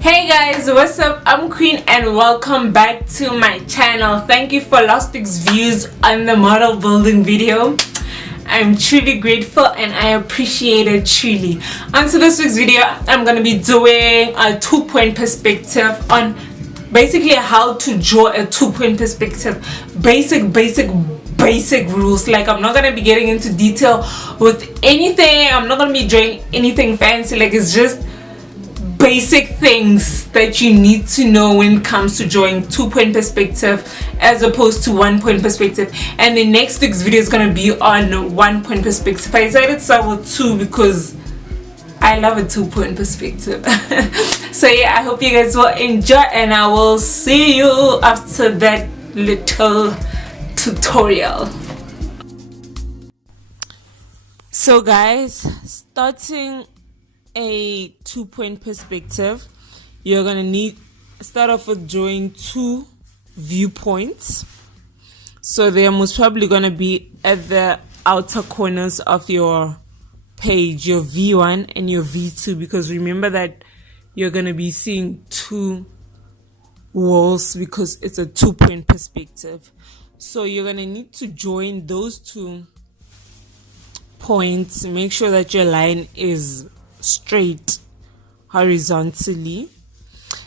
Hey guys, what's up? I'm Queen and welcome back to my channel. Thank you for last week's views on the model building video. I'm truly grateful and I appreciate it truly. On to this week's video, I'm going to be doing a 2-point perspective on basically how to draw a 2-point perspective. Basic rules. Like, I'm not going to be getting into detail with anything. I'm not going to be drawing anything fancy. Like, it's just basic things that you need to know when it comes to drawing 2-point perspective as opposed to 1-point perspective. And the next week's video is going to be on 1-point perspective. I decided to start with 2 because I love a 2-point perspective. So yeah, I hope you guys will enjoy and I will see you after that little tutorial. So guys, starting a 2-point perspective, you're gonna need start off with drawing 2 viewpoints. So they are most probably gonna be at the outer corners of your page, your V1 and your V2, because remember that you're gonna be seeing 2 walls because it's a 2-point perspective. So you're gonna need to join those 2 points. Make sure that your line is straight horizontally,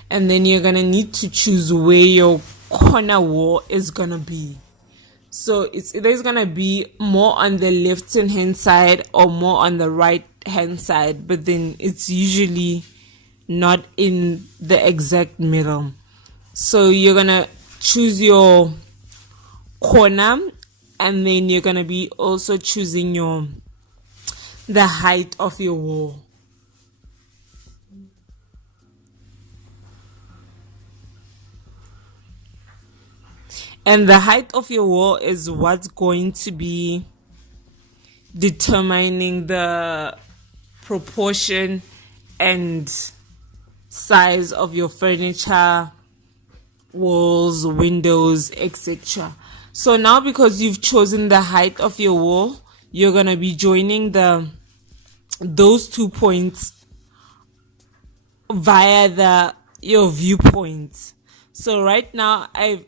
and then you're gonna need to choose where your corner wall is gonna be. So it's either gonna be more on the left hand side or more on the right hand side, but then it's usually not in the exact middle. So you're gonna choose your corner, and then you're gonna be also choosing the height of your wall. And the height of your wall is what's going to be determining the proportion and size of your furniture, walls, windows, etc. So now, because you've chosen the height of your wall, you're going to be joining those 2 points via your viewpoints. So right now I've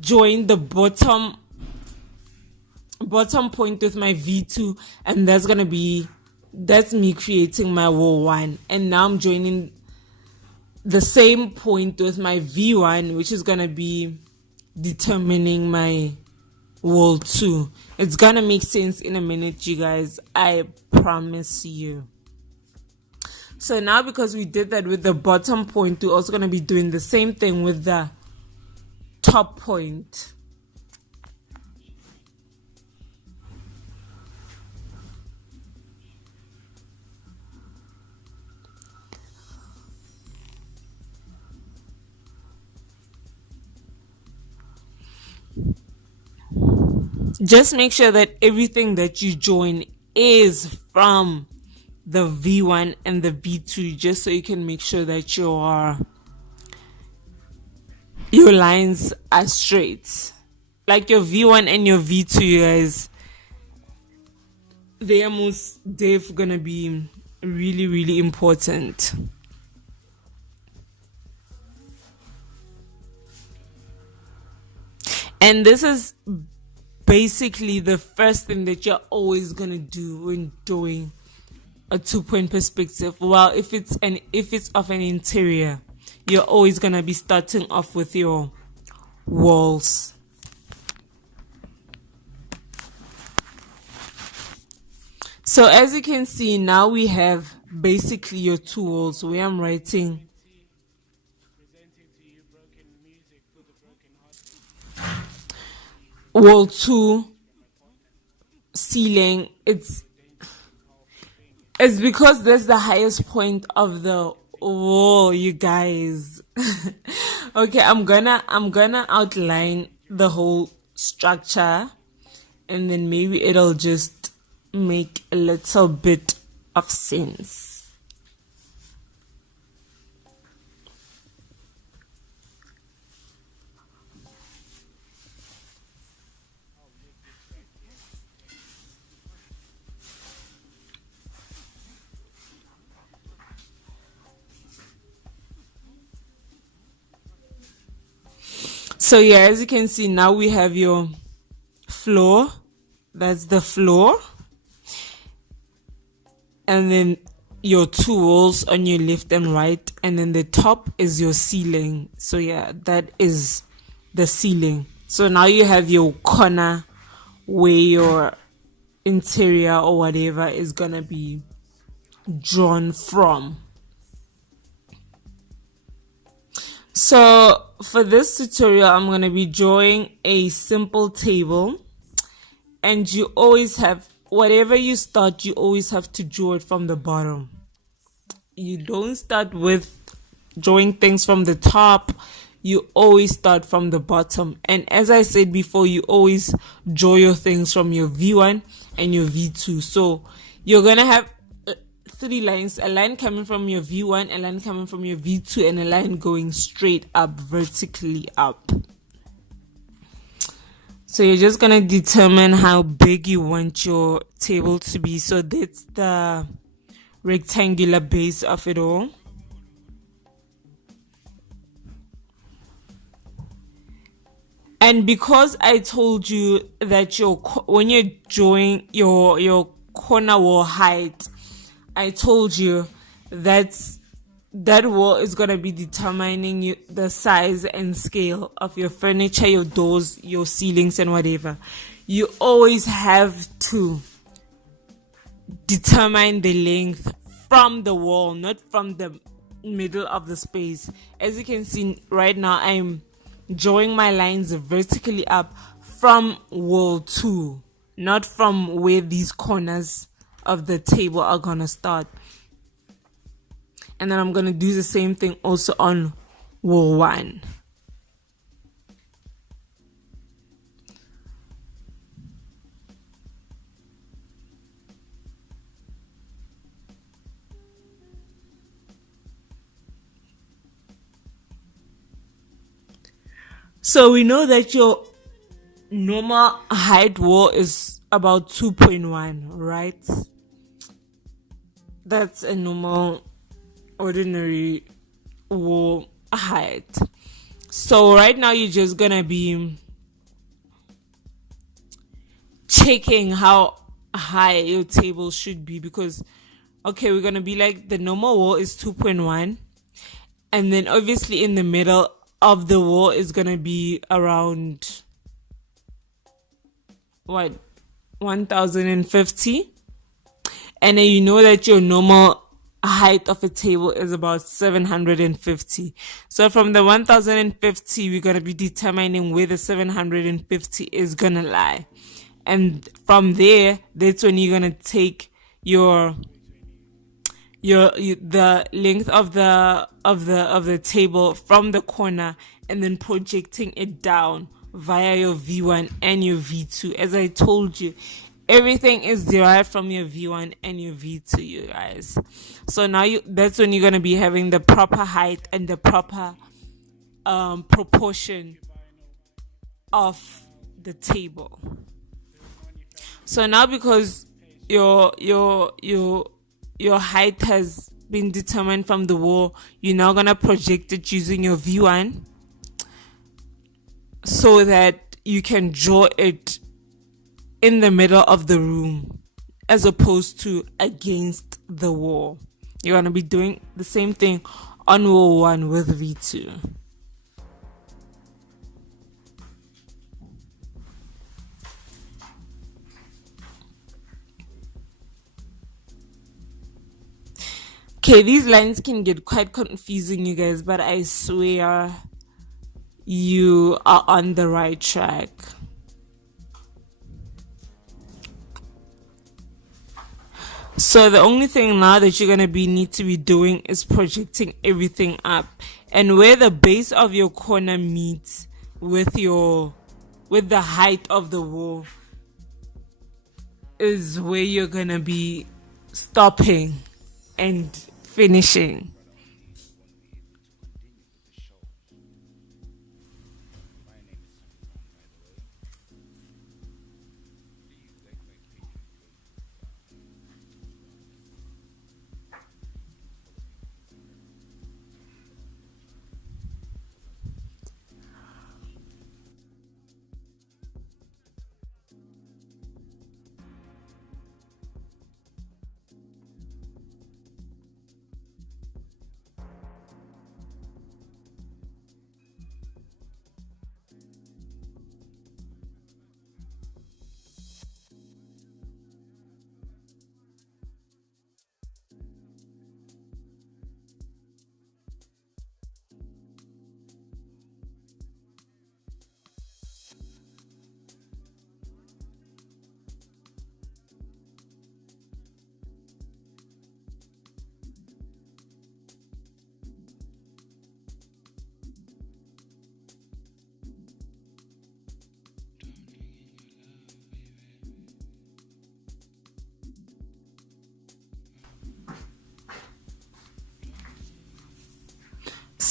join the bottom point with my V2, and that's me creating my wall 1. And now I'm joining the same point with my V1, which is gonna be determining my wall 2. It's gonna make sense in a minute, you guys, I promise you. So now, because we did that with the bottom point, we're also gonna be doing the same thing with the top point. Just make sure that everything that you join is from the V1 and the V2, just so you can make sure that your lines are straight. Like your V1 and your V2, you guys, they are most def gonna be really, really important. And this is basically the first thing that you're always gonna do when doing a 2-point perspective. Well, if it's of an interior, you're always gonna be starting off with your walls. So as you can see, now we have basically your 2 walls where I'm writing wall 2 ceiling. It's because that's the highest point of the wall, you guys. Okay, I'm gonna outline the whole structure, and then maybe it'll just make a little bit of sense. So yeah, as you can see, now we have your floor. That's the floor. And then your two walls on your left and right. And then the top is your ceiling. So yeah, that is the ceiling. So now you have your corner where your interior or whatever is gonna be drawn from. So for this tutorial, I'm gonna be drawing a simple table, and you always have, whatever you start, you always have to draw it from the bottom. You don't start with drawing things from the top. You always start from the bottom. And as I said before, you always draw your things from your V1 and your V2. So you're gonna have three lines: a line coming from your V1, a line coming from your V2, and a line going straight up, vertically up. So you're just gonna determine how big you want your table to be. So that's the rectangular base of it all. And because I told you that when you're drawing your corner wall height, I told you that wall is going to be determining the size and scale of your furniture, your doors, your ceilings, and whatever. You always have to determine the length from the wall, not from the middle of the space. As you can see right now, I'm drawing my lines vertically up from wall 2, not from where these corners of the table are gonna start. And then I'm gonna do the same thing also on wall 1. So we know that your normal height wall is about 2.1, right? That's a normal, ordinary wall height. So right now you're just gonna be checking how high your table should be, because okay, we're gonna be like, the normal wall is 2.1, and then obviously in the middle of the wall is gonna be around 1050, and then you know that your normal height of a table is about 750. So from the 1050, we're gonna be determining where the 750 is gonna lie, and from there, that's when you're gonna take the length of the table from the corner, and then projecting it down via your V1 and your V2. As I told you, everything is derived from your V1 and your V2, you guys. So now that's when you're going to be having the proper height and the proper proportion of the table. So now, because your height has been determined from the wall, you're now gonna project it using your V1, so that you can draw it in the middle of the room as opposed to against the wall. You're gonna be doing the same thing on wall 1 with V2. Okay, these lines can get quite confusing, you guys, but I swear you are on the right track. So the only thing now that you're gonna need to be doing is projecting everything up, and where the base of your corner meets with the height of the wall is where you're gonna be stopping and finishing.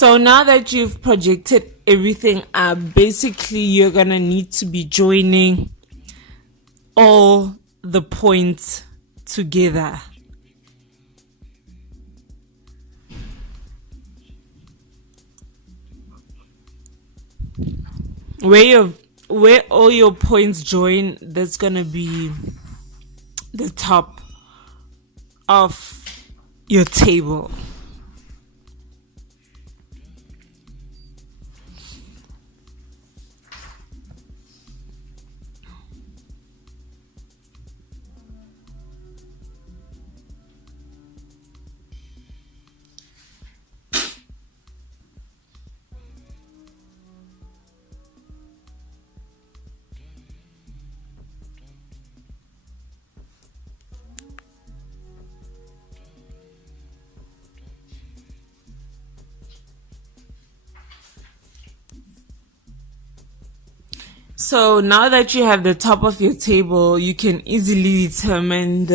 So now that you've projected everything up, basically you're gonna need to be joining all the points together. Where all your points join, that's gonna be the top of your table. So now that you have the top of your table, you can easily determine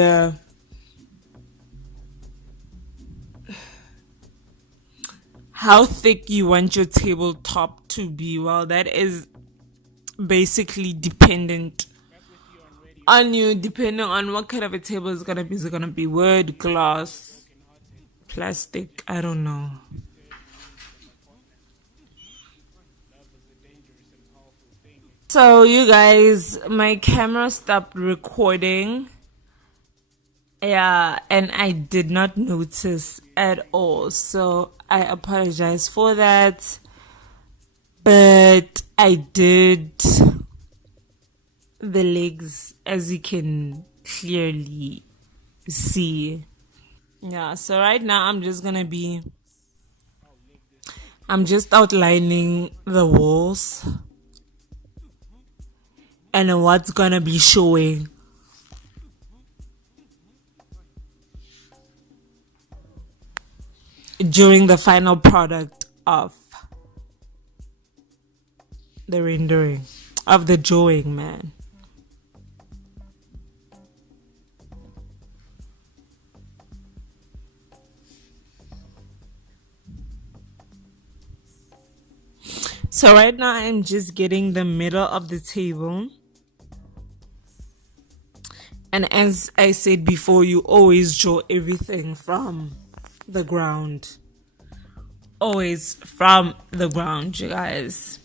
how thick you want your tabletop to be. Well, that is basically dependent on you, depending on what kind of a table it's gonna be. Is it gonna be wood, glass, plastic? I don't know. So you guys, my camera stopped recording. Yeah, and I did not notice at all. So I apologize for that. But I did the legs, as you can clearly see. Yeah, so right now I'm just outlining the walls and what's gonna be showing. During the final product of the rendering, of the drawing, man. So right now I'm just getting the middle of the table. And as I said before, you always draw everything from the ground. Always from the ground, you guys.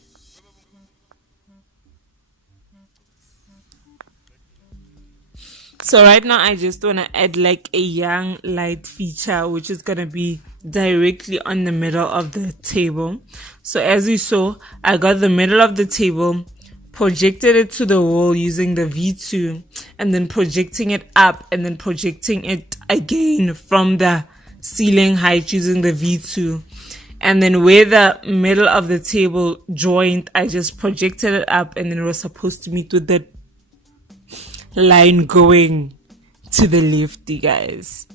So right now I just want to add like a young light feature, which is going to be directly on the middle of the table. So as you saw, I got the middle of the table, projected it to the wall using the V2, and then projecting it up, and then projecting it again from the ceiling height using the V2. And then where the middle of the table joined, I just projected it up, and then it was supposed to meet with that line going to the left, you guys.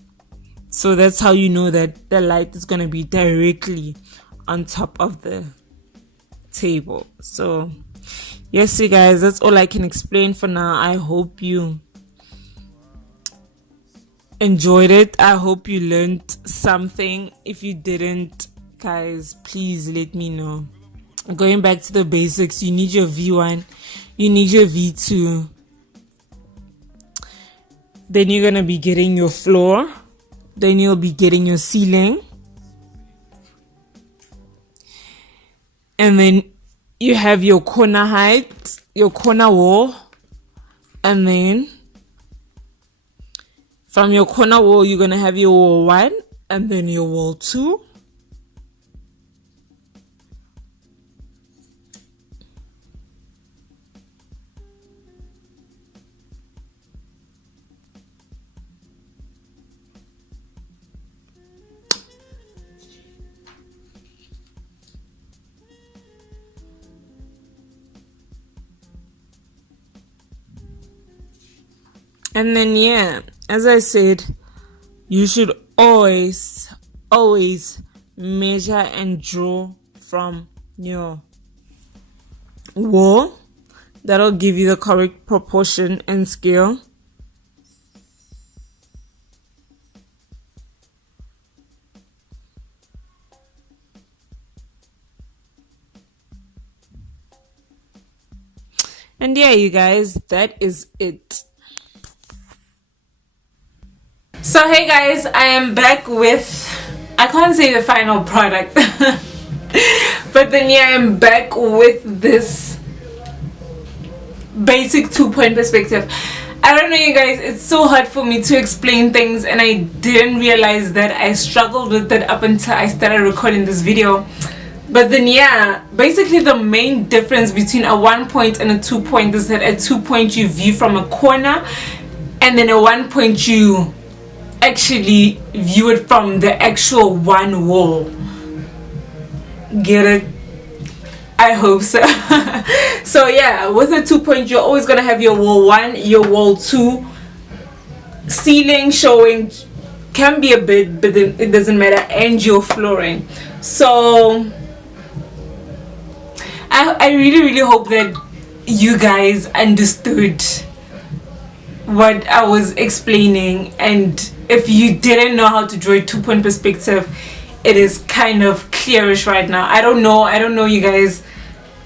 So that's how you know that the light is going to be directly on top of the table. So yes, you guys, that's all I can explain for now. I hope you enjoyed it. I hope you learned something. If you didn't, guys, please let me know. Going back to the basics, you need your V1, you need your V2. Then you're gonna be getting your floor. Then you'll be getting your ceiling. And then you have your corner height, your corner wall. And then from your corner wall, you're gonna have your wall 1 and then your wall 2. And then, yeah, as I said, you should always measure and draw from your wall. That'll give you the correct proportion and scale. And yeah, you guys, that is it. So hey guys, I am back with, I can't say the final product, but then yeah, I am back with this basic 2-point perspective. I don't know, you guys, it's so hard for me to explain things, and I didn't realize that I struggled with that up until I started recording this video. But then yeah, basically the main difference between a 1-point and a 2-point is that a 2-point you view from a corner, and then a 1-point you actually view it from the actual one wall. Get it? I hope so. So yeah, with a 2-point you're always gonna have your wall 1, your wall 2, ceiling showing can be a bit, but then it doesn't matter, and your flooring. So I really hope that you guys understood what I was explaining, and if you didn't know how to draw a 2-point perspective, it is kind of clearish right now. I don't know you guys,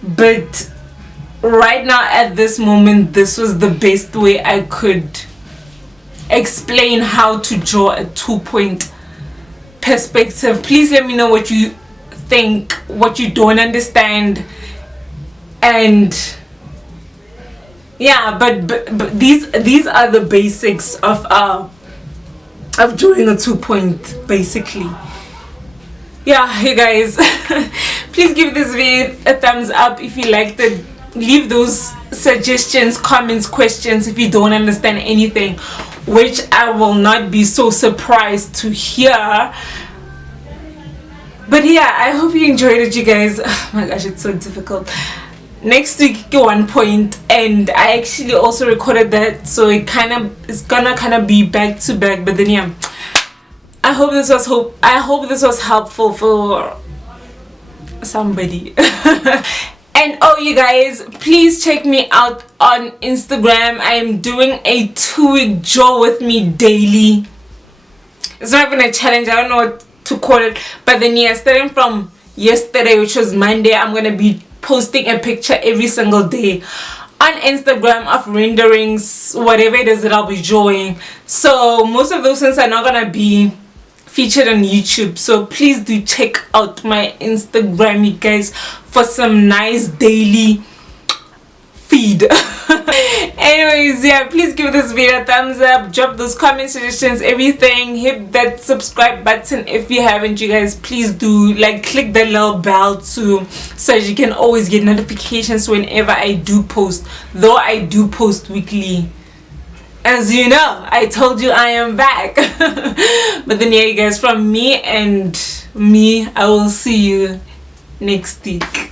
but right now at this moment this was the best way I could explain how to draw a 2-point perspective. Please let me know what you think, what you don't understand, and yeah, but these are the basics of drawing a 2-point basically. Yeah, hey guys, please give this video a thumbs up if you liked it. Leave those suggestions, comments, questions if you don't understand anything, which I will not be so surprised to hear. But yeah, I hope you enjoyed it, you guys. Oh my gosh, it's so difficult. Next week 1-point, and I actually also recorded that, so it's gonna be back to back. But then yeah, I hope this was helpful for somebody. And oh, you guys, please check me out on Instagram. I am doing a 2-week draw with me daily. It's not even a challenge, I don't know what to call it, but then yeah, starting from yesterday, which was Monday, I'm gonna be posting a picture every single day on Instagram of renderings, whatever it is that I'll be drawing. So most of those things are not gonna be featured on YouTube, so please do check out my Instagram, you guys, for some nice daily feed. Anyways, yeah, please give this video a thumbs up, drop those comment suggestions, everything, hit that subscribe button if you haven't, you guys. Please do click the little bell too, so you can always get notifications whenever I do post, though I do post weekly. As you know, I told you I am back. But then yeah, you guys, from me, I will see you next week.